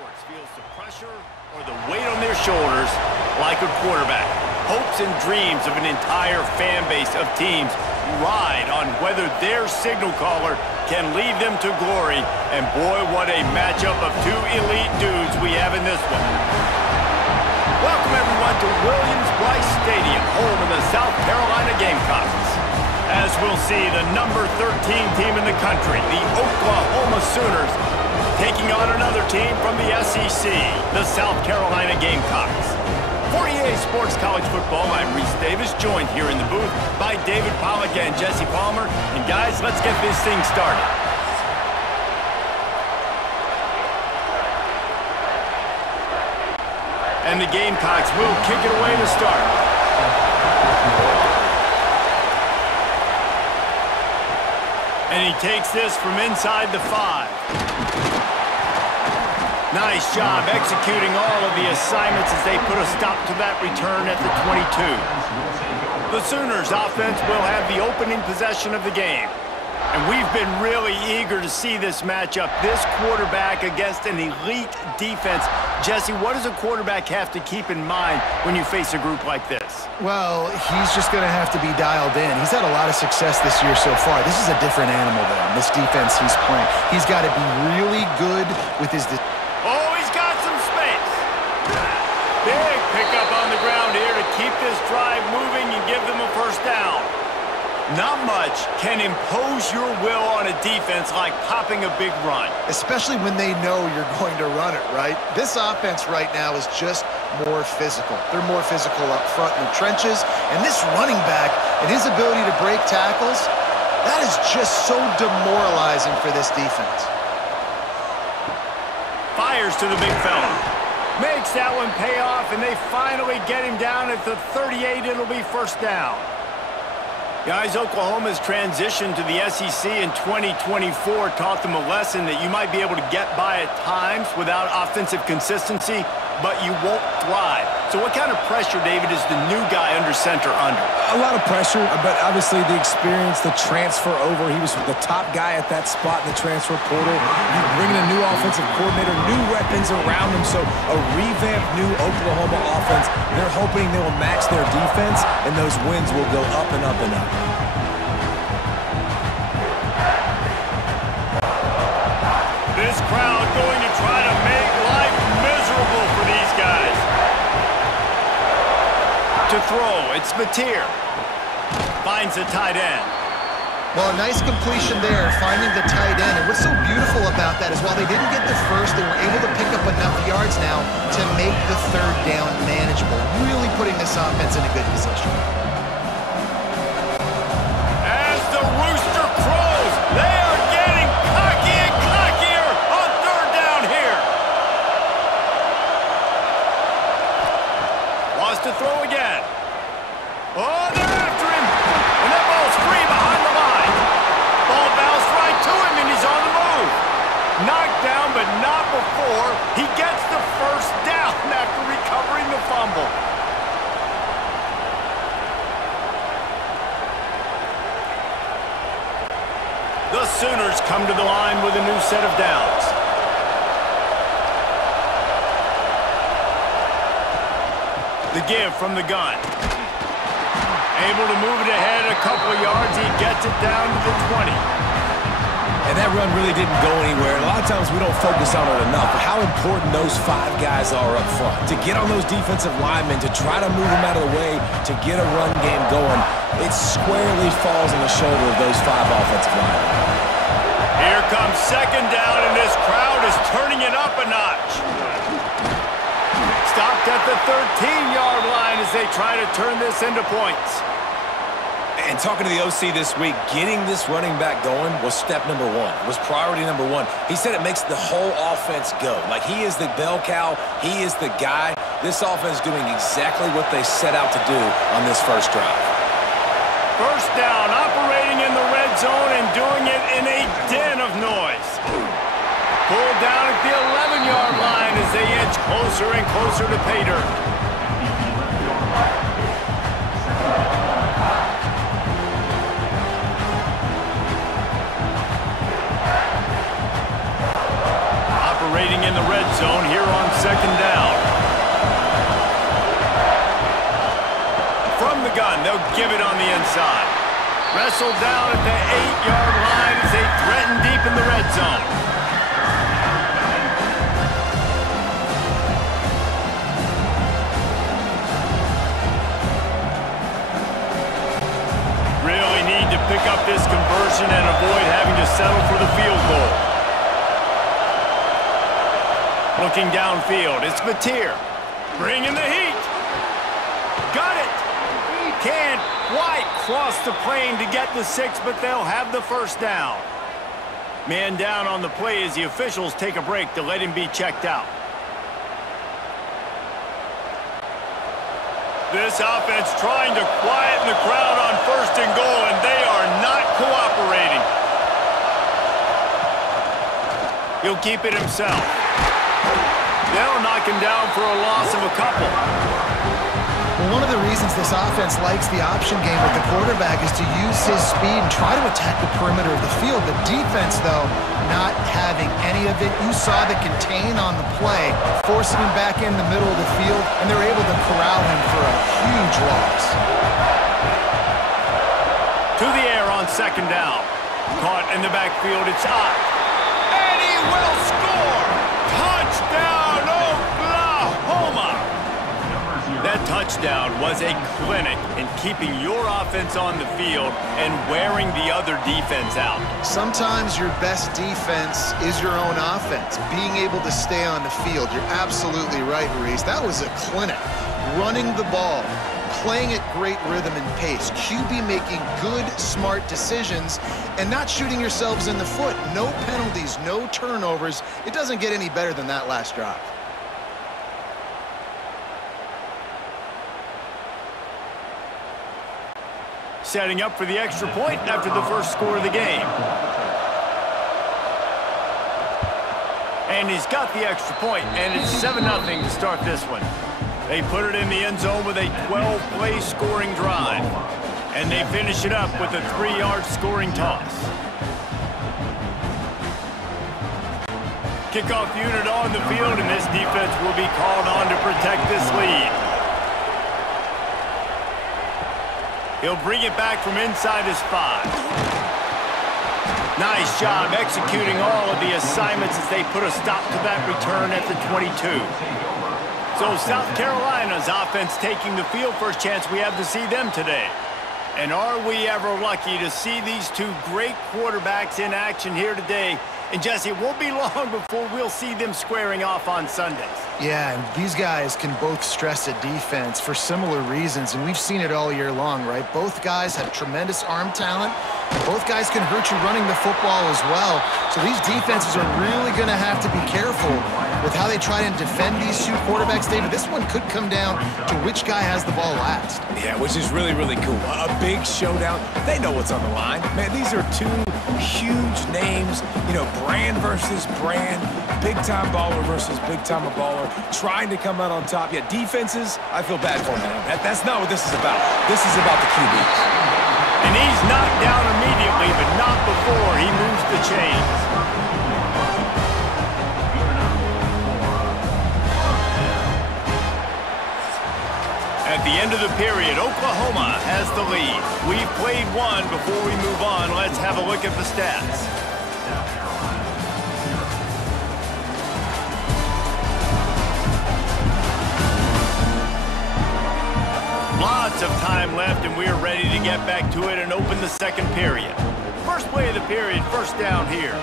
sports feels the pressure or the weight on their shoulders like a quarterback. Hopes and dreams of an entire fan base of teams ride on whether their signal caller can lead them to glory. And boy, what a matchup of two elite dudes we have in this one. Welcome everyone to Williams-Brice Stadium, home of the South Carolina Gamecocks. As we'll see, the number 13 team in the country, the Oklahoma Sooners, taking on another team from the SEC, the South Carolina Gamecocks. For EA Sports College Football, I'm Reese Davis, joined here in the booth by David Pollack and Jesse Palmer. And guys, let's get this thing started. And the Gamecocks will kick it away to start. And he takes this from inside the 5. Nice job executing all of the assignments as they put a stop to that return at the 22. The Sooners offense will have the opening possession of the game. And we've been really eager to see this matchup, this quarterback against an elite defense. Jesse, what does a quarterback have to keep in mind when you face a group like this? Well, he's just going to have to be dialed in. He's had a lot of success this year so far. This is a different animal, though, this defense he's playing. He's got to be really good with his... Oh, he's got some space. Big pickup on the ground here to keep this drive moving and give them a first down. Not much can impose your will on a defense like popping a big run. Especially when they know you're going to run it, right? This offense right now is just more physical. They're more physical up front in the trenches. And this running back and his ability to break tackles, that is just so demoralizing for this defense. Fires to the big fella. Makes that one pay off, and they finally get him down at the 38. It'll be first down. Guys, Oklahoma's transition to the SEC in 2024 taught them a lesson that you might be able to get by at times without offensive consistency, but you won't thrive. So what kind of pressure, David, is the new guy under center under? A lot of pressure, but obviously the experience, the transfer over. He was the top guy at that spot in the transfer portal. You bring in a new offensive coordinator, new weapons around him, so a revamped new Oklahoma offense. They're hoping they will match their defense, and those wins will go up and up and up. This crowd going to try to make life miserable for these guys. To throw, it's Mateer. Finds the tight end. Well, a nice completion there, finding the tight end. And what's so beautiful about that is while they didn't get the first, they were able to pick up enough yards now to make the third down manageable, really putting this offense in a good position. As the rooster crows, they are getting cocky and cockier on third down here. Wants to throw again. Oh, they're after him. And that ball's free behind the line. Ball bounced right to him, and he's on the move. Knocked down, but not before he gets the first down after recovering the fumble. The Sooners come to the line with a new set of downs. The give from the gun. Able to move it ahead a couple of yards. He gets it down to the 20. And that run really didn't go anywhere. A lot of times we don't focus on it enough, but how important those 5 guys are up front. To get on those defensive linemen, to try to move them out of the way, to get a run game going, it squarely falls on the shoulder of those 5 offensive linemen. Here comes second down, and this crowd is turning it up a notch. Stopped at the 13-yard line as they try to turn this into points. And talking to the OC this week, getting this running back going was step number 1, was priority number 1. He said it makes the whole offense go. Like, he is the bell cow, he is the guy. This offense is doing exactly what they set out to do on this first drive. First down, operating in the red zone and doing it in a den of noise. Pulled down at the 11-yard line as they inch closer and closer to pay dirt. Operating in the red zone here on second down. From the gun, they'll give it on the inside. Wrestled down at the 8-yard line as they threaten deep in the red zone. Really need to pick up this conversion and avoid having to settle for the field goal. Looking downfield, it's Mateer. Bringing the heat. Got it. Can't quite cross the plane to get the 6, but they'll have the first down. Man down on the play as the officials take a break to let him be checked out. This offense trying to quieten the crowd on first and goal, and they are not cooperating. He'll keep it himself. They'll knock him down for a loss of a couple. Well, one of the reasons this offense likes the option game with the quarterback is to use his speed and try to attack the perimeter of the field. The defense, though, not having any of it. You saw the contain on the play, forcing him back in the middle of the field, and they're able to corral him for a huge loss. To the air on second down. Caught in the backfield, it's Ott. And he will score! Touchdown, Oklahoma! That touchdown was a clinic in keeping your offense on the field and wearing the other defense out. Sometimes your best defense is your own offense, being able to stay on the field. You're absolutely right, Reese. That was a clinic. Running the ball, playing at great rhythm and pace. QB making good, smart decisions and not shooting yourselves in the foot. No penalties, no turnovers. It doesn't get any better than that last drive. Setting up for the extra point after the first score of the game. And he's got the extra point, and it's 7-0 to start this one. They put it in the end zone with a 12-play scoring drive. And they finish it up with a 3-yard scoring toss. Kickoff unit on the field, and this defense will be called on to protect this lead. He'll bring it back from inside his 5. Nice job executing all of the assignments as they put a stop to that return at the 22. So South Carolina's offense taking the field. First chance we have to see them today. And are we ever lucky to see these two great quarterbacks in action here today? And Jesse, it won't be long before we'll see them squaring off on Sundays. Yeah, and these guys can both stress a defense for similar reasons, and we've seen it all year long, right? Both guys have tremendous arm talent. Both guys can hurt you running the football as well. So these defenses are really going to have to be careful with how they try and defend these two quarterbacks, David. This one could come down to which guy has the ball last. Yeah, which is really, really cool. A big showdown. They know what's on the line. Man, these are two huge names, you know, brand versus brand, big-time baller versus big-time baller, trying to come out on top. Yeah, defenses, I feel bad for them. That's not what this is about. This is about the QBs. And he's knocked down immediately, but not before he moves the chains. At the end of the period, Oklahoma has the lead. We've played one. Before we move on, let's have a look at the stats. Lots of time left, and we're ready to get back to it and open the second period. First play of the period, first down here.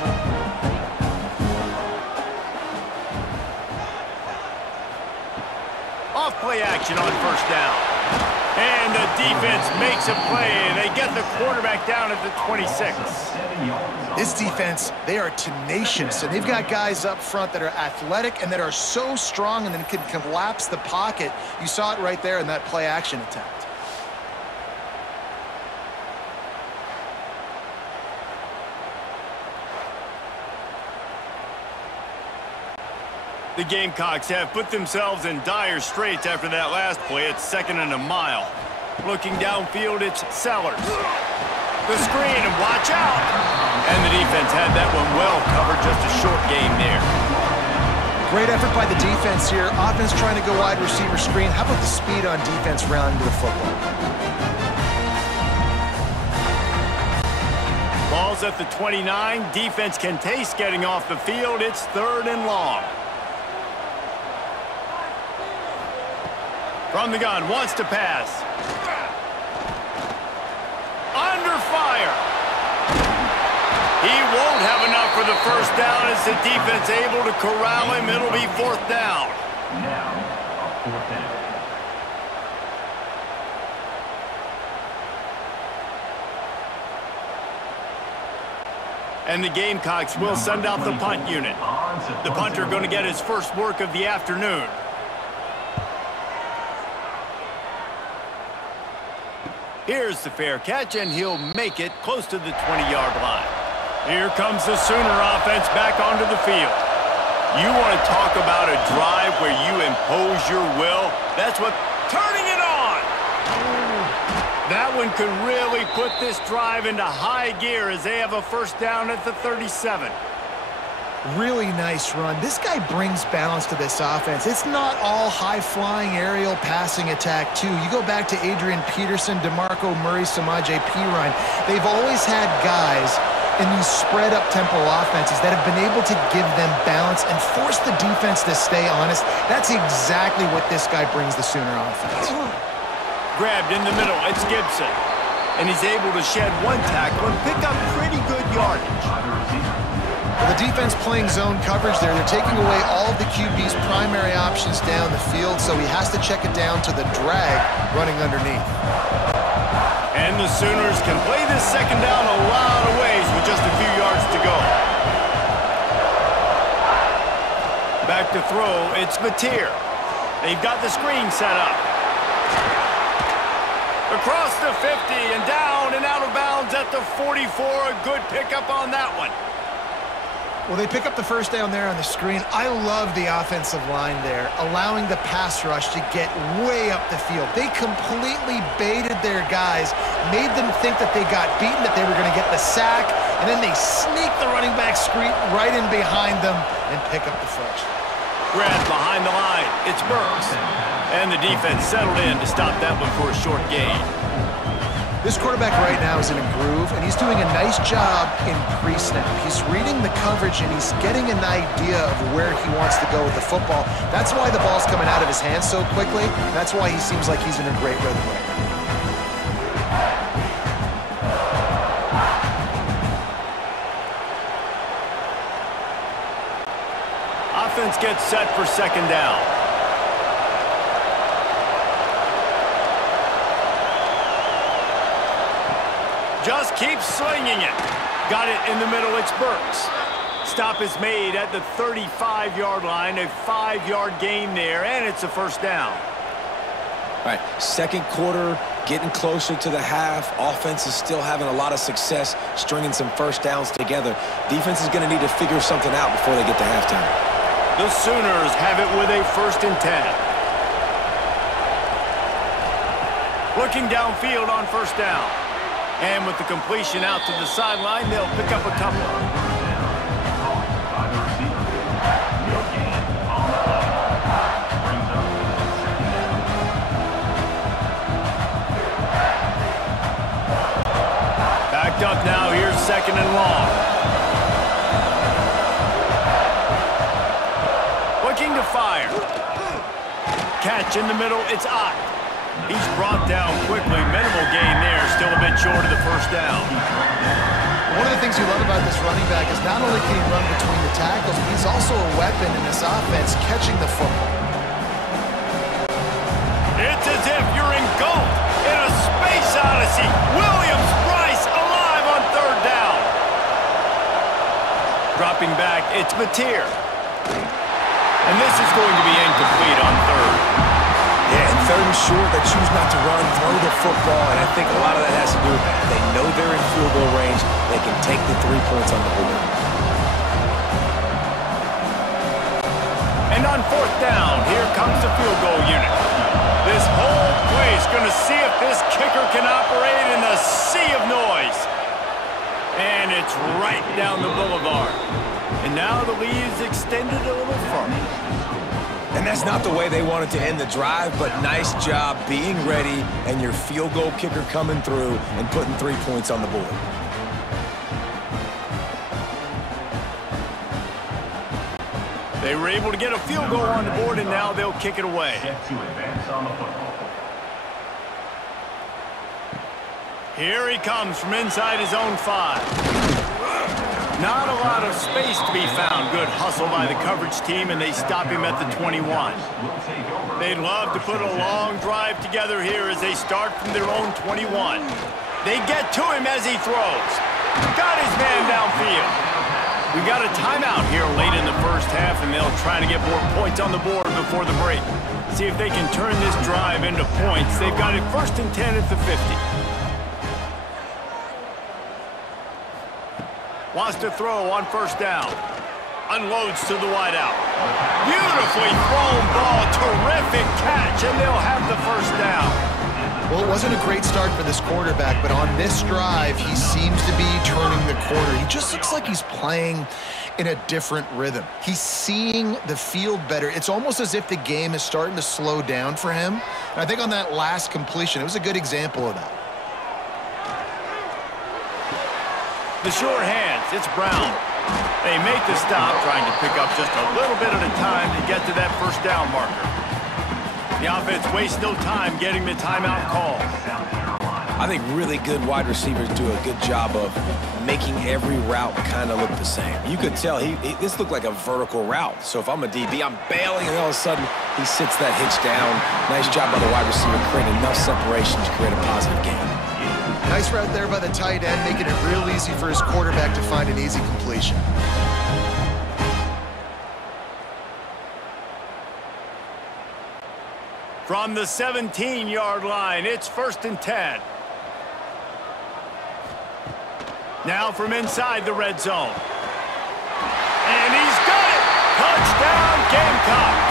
Off-play action on first down. And the defense makes a play. They get the quarterback down at the 26. This defense, they are tenacious, and they've got guys up front that are athletic and that are so strong and then can collapse the pocket. You saw it right there in that play action attempt. The Gamecocks have put themselves in dire straits after that last play. It's 2nd and a mile. Looking downfield, it's Sellers. The screen, and watch out! And the defense had that one well covered, just a short game there. Great effort by the defense here. Offense trying to go wide receiver screen. How about the speed on defense rounding to the football? Ball's at the 29. Defense can taste getting off the field. It's 3rd and long. From the gun, wants to pass. Under fire. He won't have enough for the first down as the defense able to corral him. It'll be 4th down. Now, a 4th down. And the Gamecocks will send out the punt unit. The punter going to get his first work of the afternoon. Here's the fair catch, and he'll make it close to the 20-yard line. Here comes the Sooner offense back onto the field. You want to talk about a drive where you impose your will? That's what turning it on. That one could really put this drive into high gear as they have a first down at the 37. Really nice run. This guy brings balance to this offense. It's not all high-flying aerial passing attack, too. You go back to Adrian Peterson, DeMarco Murray, Samaje Perine. They've always had guys in these spread-up tempo offenses that have been able to give them balance and force the defense to stay honest. That's exactly what this guy brings the Sooner offense. Grabbed in the middle, it's Gibson. And he's able to shed one tackle and pick up pretty good yardage. Well, the defense playing zone coverage there. They're taking away all of the QB's primary options down the field, so he has to check it down to the drag running underneath. And the Sooners can play this second down a lot of ways with just a few yards to go. Back to throw, it's Mateer. They've got the screen set up. Across the 50 and down and out of bounds at the 44. A good pickup on that one. Well, they pick up the first down there on the screen. I love the offensive line there, allowing the pass rush to get way up the field. They completely baited their guys, made them think that they got beaten, that they were going to get the sack, and then they sneak the running back screen right in behind them and pick up the first. Grabbed behind the line. It's Burks. And the defense settled in to stop that one for a short gain. This quarterback right now is in a groove, and he's doing a nice job in pre-snap. He's reading the coverage, and he's getting an idea of where he wants to go with the football. That's why the ball's coming out of his hands so quickly. That's why he seems like he's in a great rhythm right now. Offense gets set for second down. Just keeps swinging it. Got it in the middle, it's Burks. Stop is made at the 35-yard line, a 5-yard gain there, and it's a first down. All right, second quarter, getting closer to the half. Offense is still having a lot of success stringing some first downs together. Defense is going to need to figure something out before they get to halftime. The Sooners have it with a 1st and 10. Looking downfield on first down. And with the completion out to the sideline, they'll pick up a couple. Backed up now, here's 2nd and long. Looking to fire. Catch in the middle, it's Ott. He's brought down quickly. Minimal gain there. Still a bit short of the first down. One of the things you love about this running back is not only can he run between the tackles, but he's also a weapon in this offense catching the football. It's as if you're engulfed in a space odyssey. Williams-Brice alive on 3rd down. Dropping back, it's Mateer. And this is going to be incomplete on 3rd. Yeah, and 3rd and short, they choose not to run, throw the football, and I think a lot of that has to do with they know they're in field goal range. They can take the 3 points on the board. And on 4th down, here comes the field goal unit. This whole place going to see if this kicker can operate in the sea of noise. And it's right down the boulevard. And now the lead is extended a little further. And that's not the way they wanted to end the drive, but nice job being ready and your field goal kicker coming through and putting 3 points on the board. They were able to get a field goal on the board, and now they'll kick it away. Set to advance on the football. Here he comes from inside his own 5. Not a lot of space to be found. Good hustle by the coverage team, and they stop him at the 21. They'd love to put a long drive together here as they start from their own 21. They get to him as he throws. Got his man downfield. We got a timeout here late in the first half, and they'll try to get more points on the board before the break. See if they can turn this drive into points. They've got it 1st and 10 at the 50. Wants to throw on 1st down. Unloads to the wideout. Beautifully thrown ball. Terrific catch, and they'll have the 1st down. Well, it wasn't a great start for this quarterback, but on this drive, he seems to be turning the corner. He just looks like he's playing in a different rhythm. He's seeing the field better. It's almost as if the game is starting to slow down for him. And I think on that last completion, it was a good example of that. The short hands, it's Brown. They make the stop, trying to pick up just a little bit at a time to get to that 1st down marker. The offense wastes no time getting the timeout call. I think really good wide receivers do a good job of making every route kind of look the same. You could tell this looked like a vertical route. So if I'm a DB, I'm bailing, and all of a sudden he sits that hitch down. Nice job by the wide receiver creating enough separation to create a positive game. Nice route there by the tight end, making it real easy for his quarterback to find an easy completion. From the 17-yard line, it's 1st and 10. Now from inside the red zone. And he's got it! Touchdown, Gamecocks!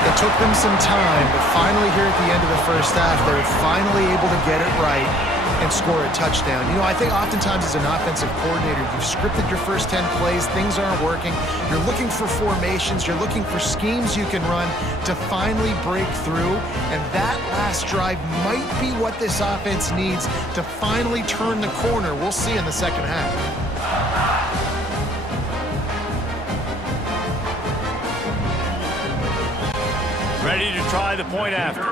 It took them some time, but finally here at the end of the first half, they were finally able to get it right and score a touchdown. You know, I think oftentimes as an offensive coordinator, you've scripted your first 10 plays, things aren't working. You're looking for formations, you're looking for schemes you can run to finally break through, and that last drive might be what this offense needs to finally turn the corner. We'll see in the second half. Ready to try the point after.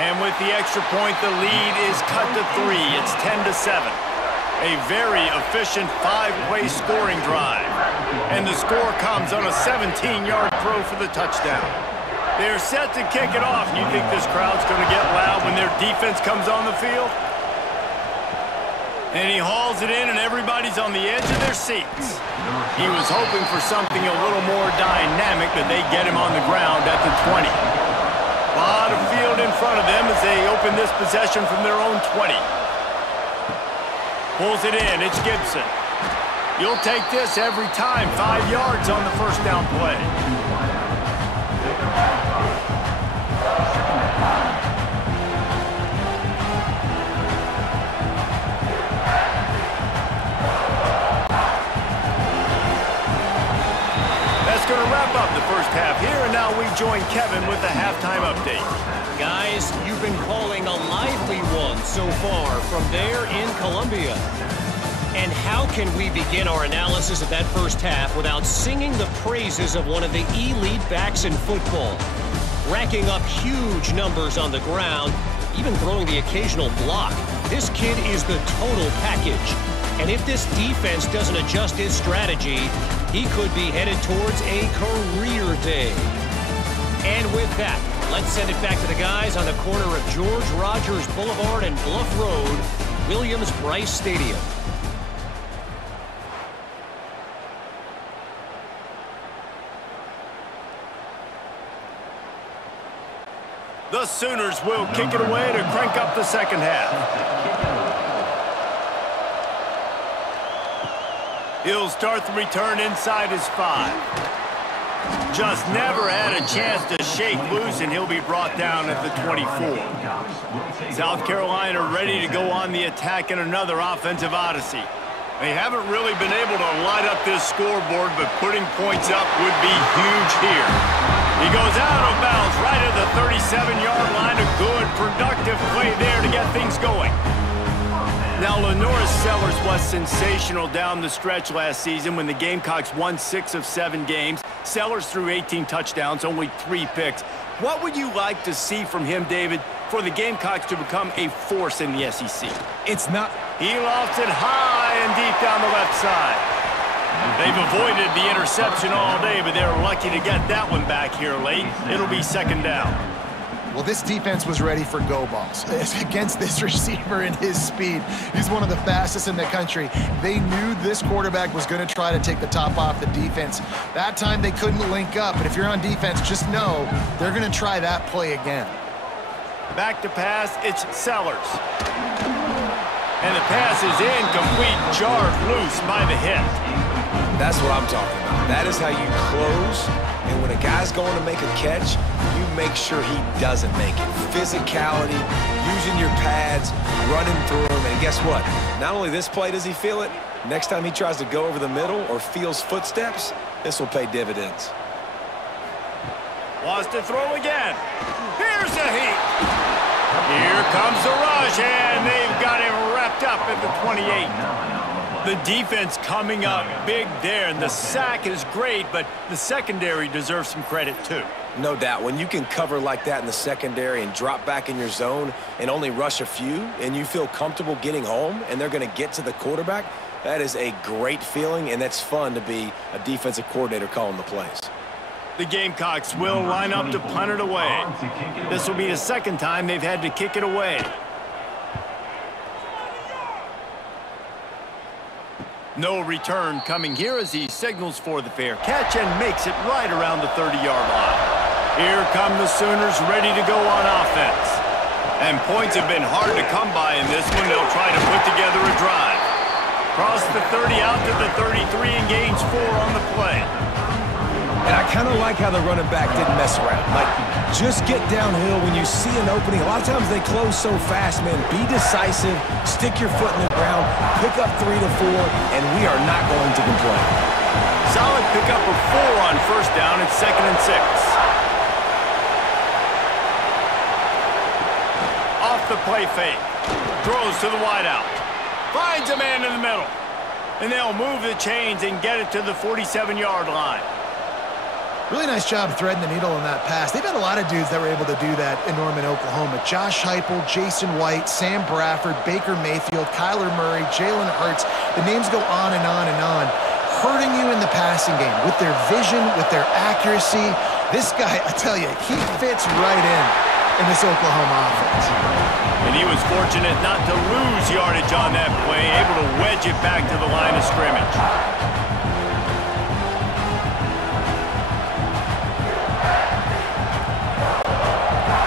And with the extra point, the lead is cut to 3. It's 10-7. A very efficient 5-play scoring drive. And the score comes on a 17-yard throw for the touchdown. They're set to kick it off. You think this crowd's going to get loud when their defense comes on the field? And he hauls it in, and everybody's on the edge of their seats. He was hoping for something a little more dynamic, but they get him on the ground at the 20. A lot of field in front of them as they open this possession from their own 20. Pulls it in. It's Gibson. You'll take this every time. 5 yards on the 1st down play. Going to wrap up the first half here, and now we join Kevin with the halftime update. Guys, you've been calling a lively one so far from there in Columbia. And how can we begin our analysis of that first half without singing the praises of one of the elite backs in football? Racking up huge numbers on the ground, even throwing the occasional block. This kid is the total package. And if this defense doesn't adjust its strategy, he could be headed towards a career day. And with that, let's send it back to the guys on the corner of George Rogers Boulevard and Bluff Road, Williams-Brice Stadium. The Sooners will kick it away to crank up the second half. He'll start the return inside his 5. Just never had a chance to shake loose, and he'll be brought down at the 24. South Carolina ready to go on the attack in another offensive odyssey. They haven't really been able to light up this scoreboard, but putting points up would be huge here. He goes out of bounds right at the 37-yard line. A good, productive play there to get things going. Now, Lenore's Sellers was sensational down the stretch last season when the Gamecocks won 6 of 7 games. Sellers threw 18 touchdowns, only 3 picks. What would you like to see from him, David, for the Gamecocks to become a force in the SEC? It's not... He lofts it high and deep down the left side. They've avoided the interception all day, but they're lucky to get that one back here late. It'll be second down. Well, this defense was ready for go balls against this receiver and his speed. He's one of the fastest in the country. They knew this quarterback was going to try to take the top off the defense. That time they couldn't link up, but if you're on defense, just know they're going to try that play again. Back to pass, it's Sellers. And the pass is incomplete, jarred loose by the hit. That's what I'm talking about. That is how you close. And when a guy's going to make a catch, you make sure he doesn't make it. Physicality, using your pads, running through him. And guess what? Not only this play does he feel it, next time he tries to go over the middle or feels footsteps, this will pay dividends. Wants to throw again. Here's the heat. Here comes the rush, and they've got him wrapped up at the 28. The defense coming up big there, and the sack is great, but the secondary deserves some credit too. No doubt. When you can cover like that in the secondary and drop back in your zone and only rush a few, and you feel comfortable getting home and they're going to get to the quarterback, that is a great feeling, and that's fun to be a defensive coordinator calling the plays. The Gamecocks will line up to punt it away. This will be the second time they've had to kick it away. No return coming here as he signals for the fair catch and makes it right around the 30-yard line. Here come the Sooners ready to go on offense. And points have been hard to come by in this one. They'll try to put together a drive. Cross the 30 out to the 33 and gains 4 on the play. And I kind of like how the running back didn't mess around. Like, just get downhill when you see an opening. A lot of times they close so fast, man. Be decisive, stick your foot in the ground, pick up 3 to 4, and we are not going to complain. Solid pickup of 4 on first down. It's 2nd and 6. Off the play fake. Throws to the wideout. Finds a man in the middle. And they'll move the chains and get it to the 47-yard line. Really nice job threading the needle on that pass. They've had a lot of dudes that were able to do that in Norman, Oklahoma. Josh Heupel, Jason White, Sam Bradford, Baker Mayfield, Kyler Murray, Jalen Hurts. The names go on and on and on. Hurting you in the passing game with their vision, with their accuracy. This guy, I tell you, he fits right in this Oklahoma offense. And he was fortunate not to lose yardage on that play, able to wedge it back to the line of scrimmage.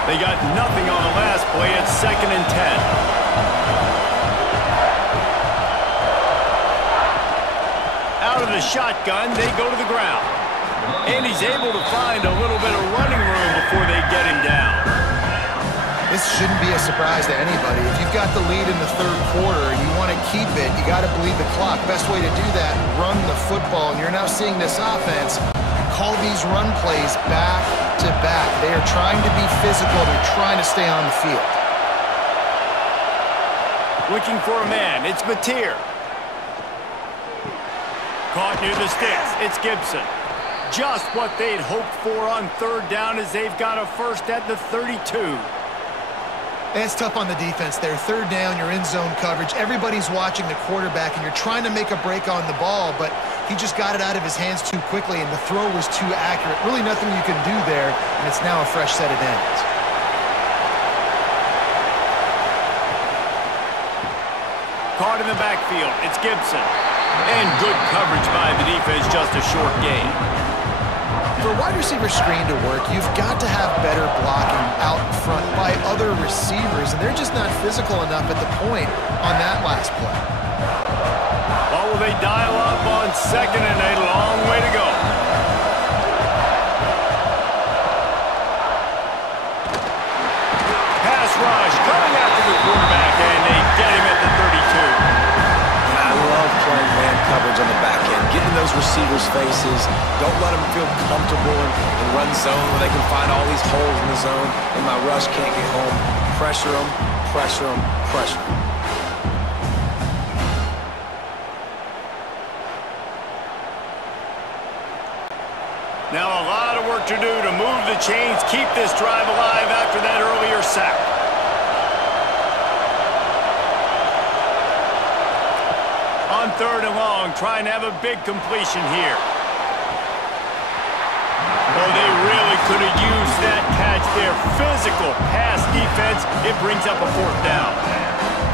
They got nothing on the last play. It's 2nd and 10. Out of the shotgun, they go to the ground. And he's able to find a little bit of running room before they get him down. This shouldn't be a surprise to anybody. If you've got the lead in the 3rd quarter and you want to keep it, you got to bleed the clock. Best way to do that, run the football. And you're now seeing this offense call these run plays back to back. They are trying to be physical. They're trying to stay on the field. Looking for a man. It's Mateer. Caught near the sticks. It's Gibson. Just what they'd hoped for on 3rd down as they've got a first at the 32. And it's tough on the defense there. 3rd down, you're in zone coverage. Everybody's watching the quarterback, and you're trying to make a break on the ball, but he just got it out of his hands too quickly, and the throw was too accurate. Really nothing you can do there, and it's now a fresh set of downs. Caught in the backfield. It's Gibson. And good coverage by the defense, just a short gain. For a wide receiver screen to work, you've got to have better blocking out in front by other receivers, and they're just not physical enough at the point on that last play. Well, will they dial up on 2nd and a long way to go? Get in those receivers' faces. Don't let them feel comfortable in run zone where they can find all these holes in the zone and my rush can't get home. Pressure them, pressure them, pressure them. Now a lot of work to do to move the chains, keep this drive alive after that earlier sack. On 3rd and long, trying to have a big completion here. Oh, they really could have used that catch there. Physical pass defense. It brings up a 4th down.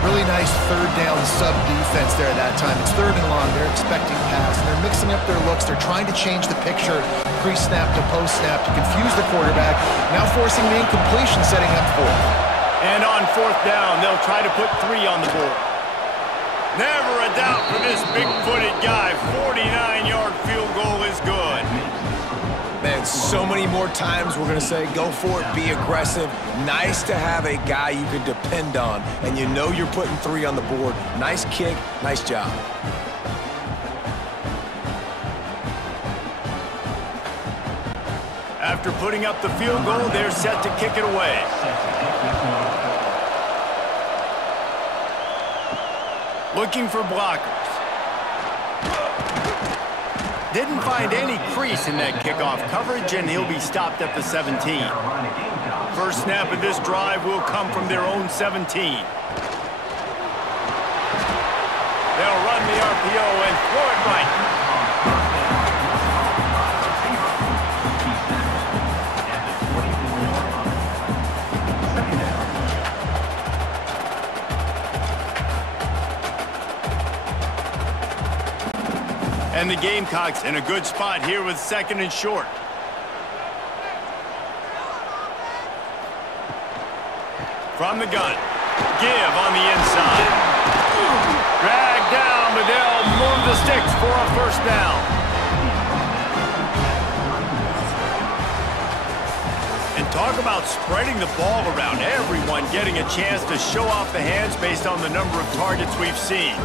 Really nice 3rd down sub defense there at that time. It's 3rd and long. They're expecting pass. And they're mixing up their looks. They're trying to change the picture pre-snap to post-snap to confuse the quarterback. Now forcing the incompletion, setting up 4th. And on 4th down, they'll try to put 3 on the board. Never a doubt for this big-footed guy. 49-yard field goal is good. Man, so many more times we're going to say, go for it, be aggressive. Nice to have a guy you can depend on, and you know you're putting 3 on the board. Nice kick, nice job. After putting up the field goal, they're set to kick it away. Looking for blockers. Didn't find any crease in that kickoff coverage, and he'll be stopped at the 17. First snap of this drive will come from their own 17. They'll run the RPO and throw it right. And the Gamecocks in a good spot here with 2nd and short. From the gun. Give on the inside. Drag down, but they'll move the sticks for a 1st down. And talk about spreading the ball around. Everyone getting a chance to show off the hands based on the number of targets we've seen.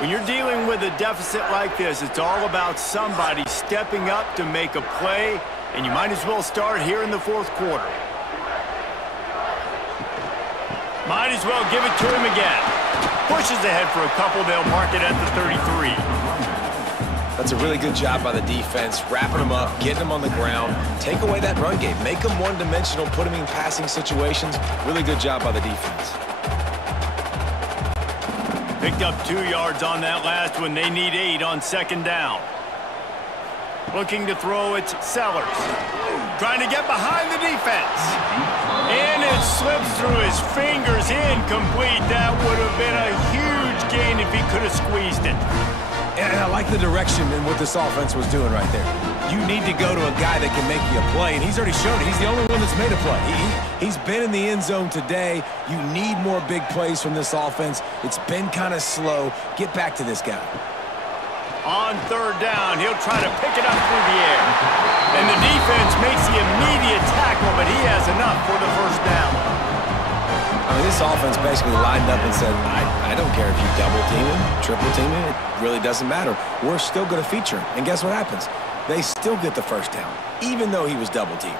When you're dealing with a deficit like this, it's all about somebody stepping up to make a play, and you might as well start here in the 4th quarter. Might as well give it to him again. Pushes ahead for a couple. They'll mark it at the 33. That's a really good job by the defense, wrapping them up, getting them on the ground. Take away that run game. Make them one-dimensional, put them in passing situations. Really good job by the defense. Picked up 2 yards on that last one. They need 8 on 2nd down. Looking to throw, it's Sellers. Trying to get behind the defense. And it slips through his fingers. Incomplete. That would have been a huge gain if he could have squeezed it. And I like the direction and what this offense was doing right there. You need to go to a guy that can make you a play, and he's already shown it. He's the only one that's made a play. He's been in the end zone today. You need more big plays from this offense. It's been kind of slow. Get back to this guy. On 3rd down, he'll try to pick it up through the air. And the defense makes the immediate tackle, but he has enough for the 1st down. I mean, this offense basically lined up and said, I don't care if you double team him, triple team him. It really doesn't matter. We're still going to feature him. And guess what happens? They still get the 1st down, even though he was double teamed.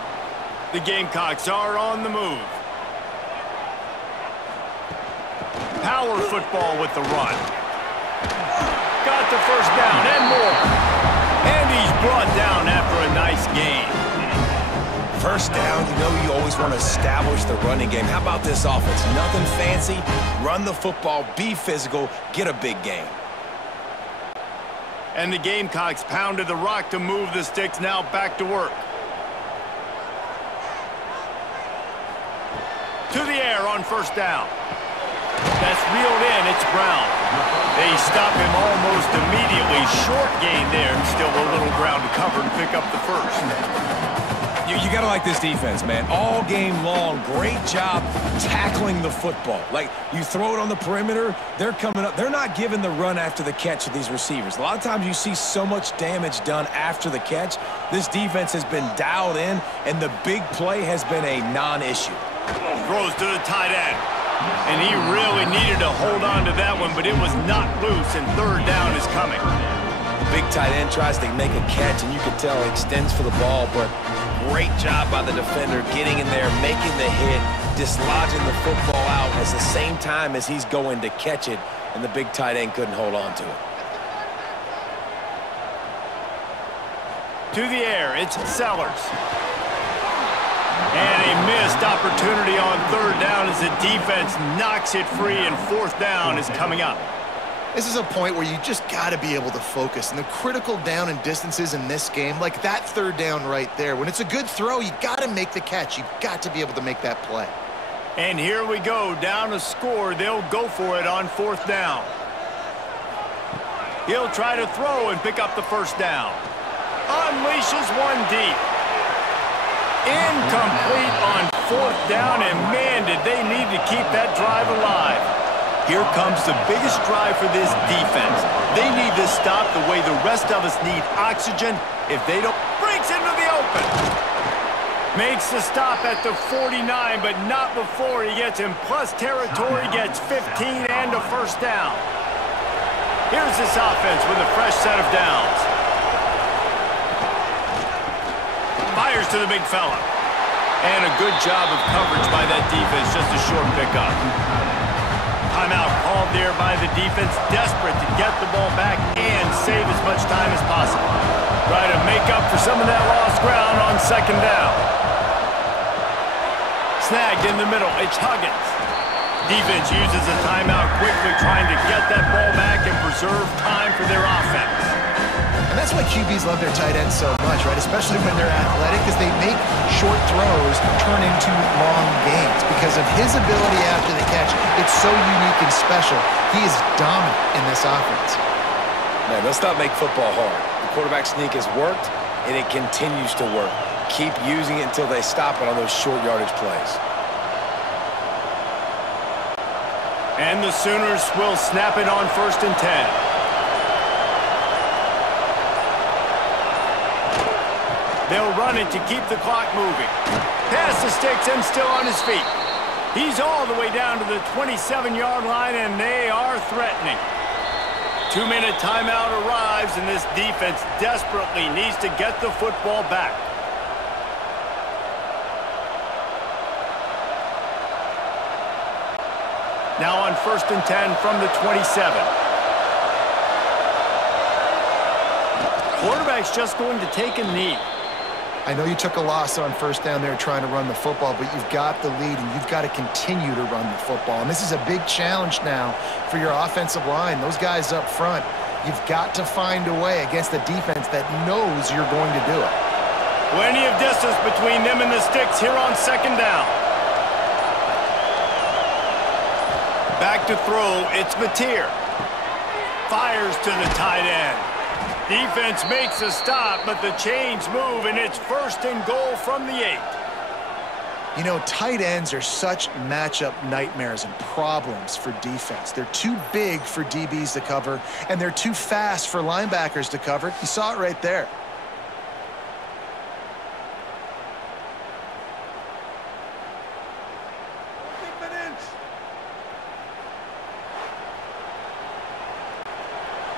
The Gamecocks are on the move. Power football with the run. Got the 1st down and more. And he's brought down after a nice gain. 1st down, you know you always want to establish the running game. How about this offense? Nothing fancy. Run the football, be physical, get a big gain. And the Gamecocks pounded the rock to move the sticks. Now back to work. To the air on 1st down. That's reeled in. It's Brown. They stop him almost immediately. Short gain there, and still a little ground to cover and pick up the 1st. You got to like this defense, man. All game long, great job tackling the football. Like, you throw it on the perimeter, they're coming up. They're not giving the run after the catch to these receivers. A lot of times you see so much damage done after the catch. This defense has been dialed in, and the big play has been a non-issue. Throws to the tight end. And he really needed to hold on to that one, but it was not loose, and third down is coming. Big tight end tries to make a catch, and you can tell he extends for the ball, but great job by the defender getting in there, making the hit, dislodging the football out at the same time as he's going to catch it, and the big tight end couldn't hold on to it. To the air, it's Sellers. And a missed opportunity on third down as the defense knocks it free, and fourth down is coming up. This is a point where you just got to be able to focus. And the critical down and distances in this game, like that third down right there, when it's a good throw, you got to make the catch. You've got to be able to make that play. And here we go, down a score. They'll go for it on fourth down. He'll try to throw and pick up the first down. Unleashes one deep. Incomplete on fourth down, and man, did they need to keep that drive alive. Here comes the biggest drive for this defense. They need to stop the way the rest of us need oxygen. If they don't, breaks into the open. Makes the stop at the 49, but not before he gets in plus territory, gets 15 and a first down. Here's this offense with a fresh set of downs. Fires to the big fella. And a good job of coverage by that defense, just a short pickup. Timeout called there by the defense, desperate to get the ball back and save as much time as possible. Try to make up for some of that lost ground on second down. Snagged in the middle, it's Huggins. Defense uses a timeout quickly, trying to get that ball back and preserve time for their offense. And that's why QBs love their tight ends so much, right? Especially when they're athletic, because they make short throws turn into long gains. Because of his ability after the catch, it's so unique and special. He is dominant in this offense. Man, let's not make football hard. The quarterback sneak has worked, and it continues to work. Keep using it until they stop it on those short yardage plays. And the Sooners will snap it on 1st and 10. They'll run it to keep the clock moving. Pass the sticks and still on his feet. He's all the way down to the 27-yard line, and they are threatening. 2-minute timeout arrives, and this defense desperately needs to get the football back. Now on 1st and 10 from the 27. Quarterback's just going to take a knee. I know you took a loss on first down there trying to run the football, but you've got the lead, and you've got to continue to run the football. And this is a big challenge now for your offensive line. Those guys up front, you've got to find a way against a defense that knows you're going to do it. Plenty of distance between them and the sticks here on second down. Back to throw, it's Mateer. Fires to the tight end. Defense makes a stop, but the chains move, and it's 1st and goal from the 8. You know, tight ends are such matchup nightmares and problems for defense. They're too big for DBs to cover, and they're too fast for linebackers to cover. You saw it right there.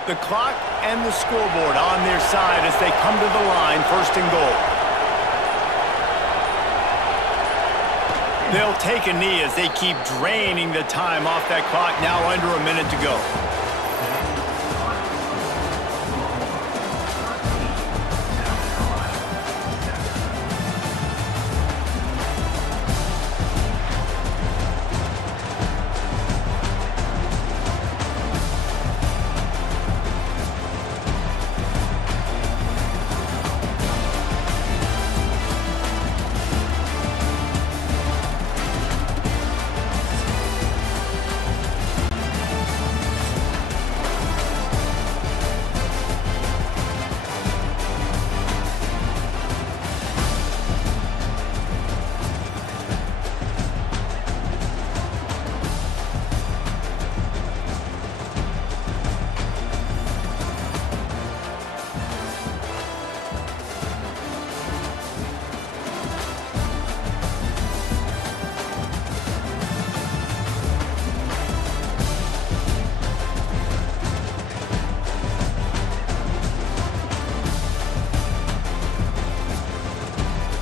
The clock and the scoreboard on their side as they come to the line, 1st and goal. They'll take a knee as they keep draining the time off that clock, now under a minute to go.